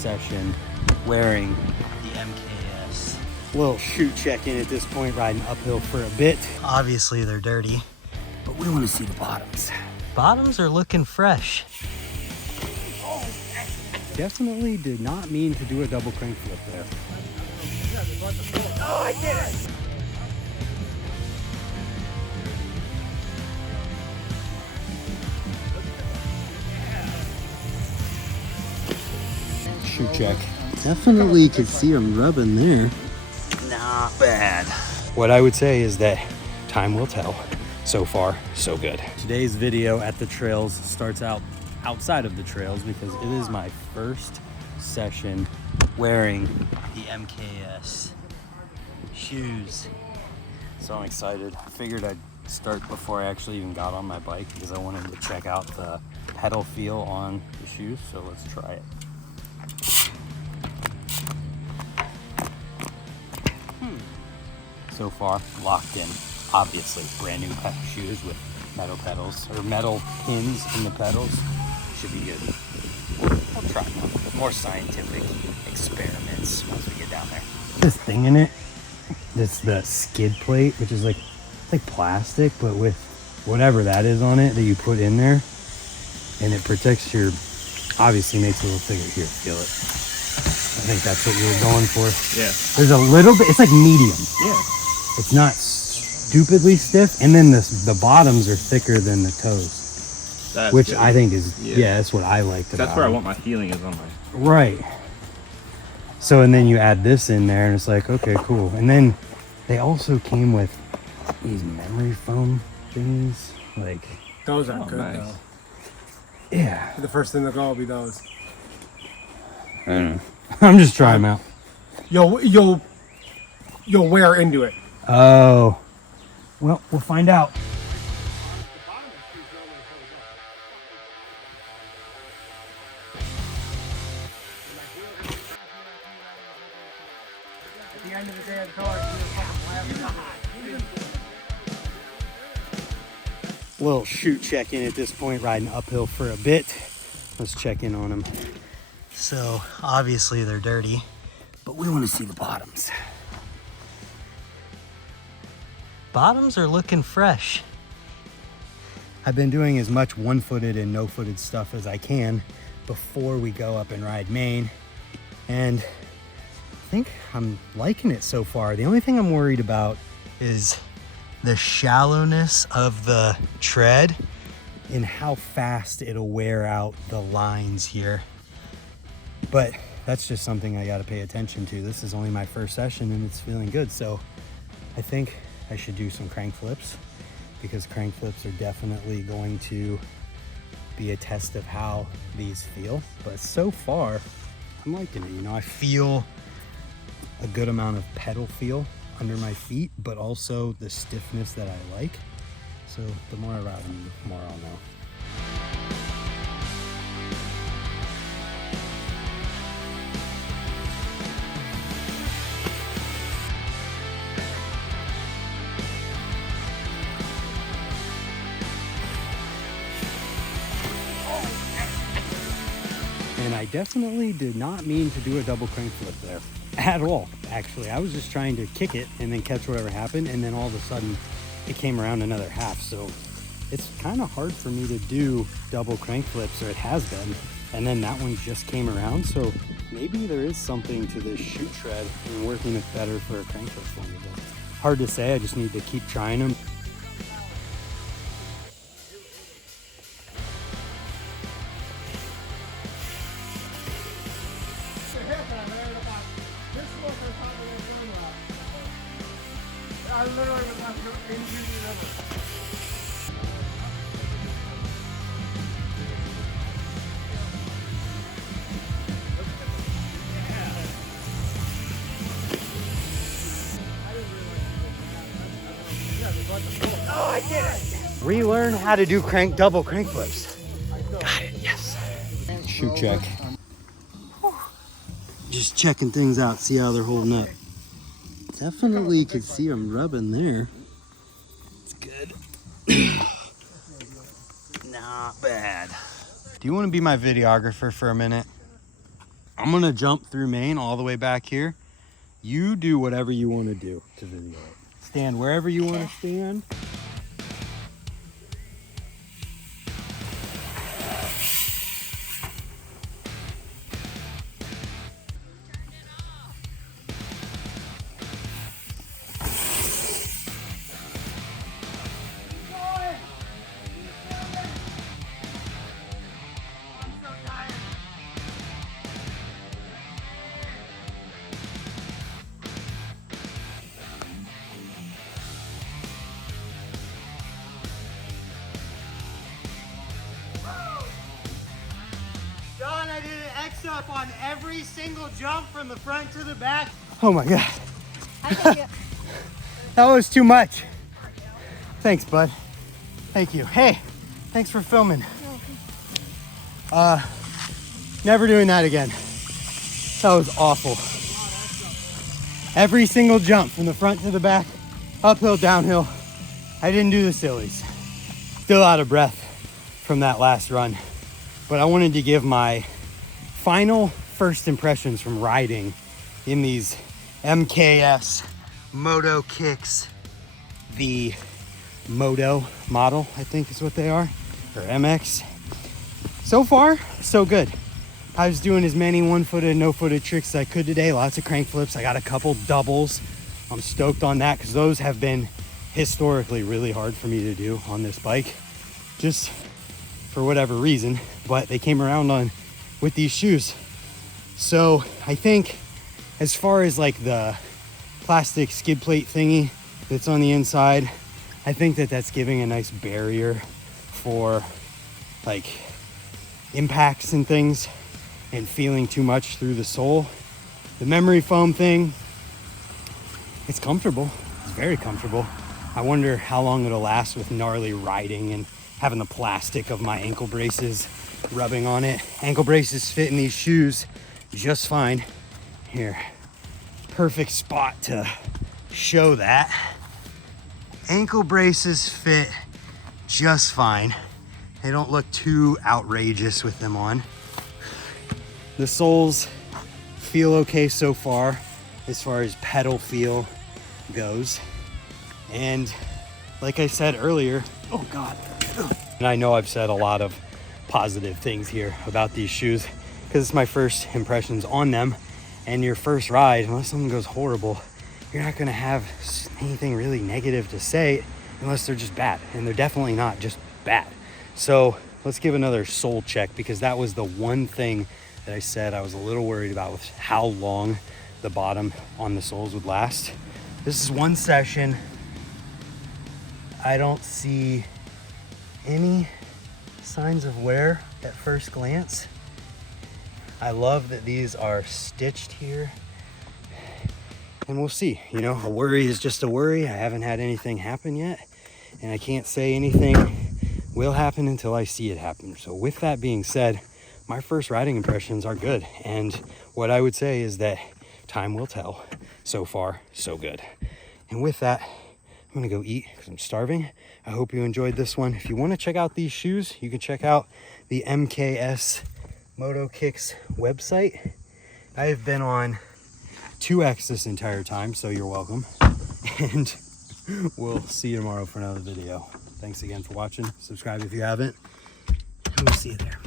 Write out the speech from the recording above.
session wearing the MKS. Little shoot check-in at this point, riding uphill for a bit. Obviously they're dirty, but we want to see the bottoms. Bottoms are looking fresh. Definitely did not mean to do a double crank flip there. Oh, I did it! Shoot check. Definitely could see him rubbing there. Not bad. What I would say is that time will tell. So far, so good. Today's video at the trails starts out outside of the trails because it is my first session wearing the MKS shoes. So I'm excited. I figured I'd start before I actually even got on my bike because I wanted to check out the pedal feel on the shoes. So let's try it. So far, locked in. Obviously, brand new shoes with metal pedals or metal pins in the pedals. Should be good. I'll try more scientific experiments once we get down there. This thing in it, this the skid plate, which is like plastic, but with whatever that is on it that you put in there, and it protects your. Obviously, makes it a little thicker. Here, feel it. I think that's what you were going for. Yeah. There's a little bit. It's like medium. Yeah. It's not stupidly stiff, and then the bottoms are thicker than the toes. That's which good. I think is, yeah, that's what I liked about it. That's where I want my feeling is on my... Right. So, and then you add this in there, and it's like, okay, cool. And then they also came with these memory foam things. Like... Those are good, nice. Though. Yeah. The first thing to go will be those. I don't know. I'm just trying them out. You'll wear into it. Oh. Well, we'll find out. At the end of the day, the car Little shoot check-in at this point, riding uphill for a bit. Let's check in on them. So, obviously they're dirty, but we want to see the bottoms. Bottoms are looking fresh. I've been doing as much one-footed and no-footed stuff as I can before we go up and ride Maine. And I think I'm liking it so far. The only thing I'm worried about is the shallowness of the tread and how fast it'll wear out the lines here. But that's just something I gotta pay attention to. This is only my first session and it's feeling good. So I think I should do some crank flips because crank flips are definitely going to be a test of how these feel. But so far, I'm liking it. You know, I feel a good amount of pedal feel under my feet, but also the stiffness that I like. So the more I ride them, the more I'll know. And I definitely did not mean to do a double crank flip there at all. Actually, I was just trying to kick it and then catch whatever happened, and then all of a sudden it came around another half. So it's kind of hard for me to do double crank flips, or it has been, and then that one just came around. So maybe there is something to this shoot tread and working it better for a crank flip for me. But hard to say. I just need to keep trying them. I literally was not in Judy River. Oh, I did it! Relearn how to do double crank flips. Got it, yes. Shoot check. Just checking things out, see how they're holding up. Definitely could see them rubbing there. It's good. Not bad. Do you want to be my videographer for a minute? I'm gonna jump through Maine all the way back here. You do whatever you want to do to video it. Stand wherever you want to stand. I did an X up on every single jump from the front to the back. Oh my God. That was too much. Thanks, bud. Thank you. Hey, thanks for filming. Never doing that again. That was awful. Every single jump from the front to the back, uphill, downhill. I didn't do the sillies. Still out of breath from that last run. But I wanted to give my final first impressions from riding in these MKS Motokicks, the Moto model, I think is what they are, or MX. So far, so good. I was doing as many one-footed, no-footed tricks as I could today. Lots of crank flips. I got a couple doubles. I'm stoked on that because those have been historically really hard for me to do on this bike, just for whatever reason, but they came around on with these shoes. So I think as far as like the plastic skid plate thingy that's on the inside, I think that that's giving a nice barrier for like impacts and things and feeling too much through the sole. The memory foam thing, it's comfortable. It's very comfortable. I wonder how long it'll last with gnarly riding and having the plastic of my ankle braces rubbing on it. Ankle braces fit in these shoes just fine. Here, perfect spot to show that. Ankle braces fit just fine. They don't look too outrageous with them on. The soles feel okay so far as pedal feel goes. And like I said earlier, oh God. And I know I've said a lot of positive things here about these shoes because it's my first impressions on them. And your first ride, unless something goes horrible, you're not gonna have anything really negative to say unless they're just bad. And they're definitely not just bad. So let's give another sole check, because that was the one thing that I said I was a little worried about with how long the bottom on the soles would last. This is one session. I don't see any signs of wear at first glance. I love that these are stitched here, and we'll see. You know, a worry is just a worry. I haven't had anything happen yet, and I can't say anything will happen until I see it happen. So with that being said, my first riding impressions are good, and what I would say is that time will tell. So far, so good. And with that, I'm gonna go eat because I'm starving. I hope you enjoyed this one. If you want to check out these shoes, you can check out the MKS Motokicks website. I have been on 2X this entire time, so you're welcome. And we'll see you tomorrow for another video. Thanks again for watching. Subscribe if you haven't, and we'll see you there.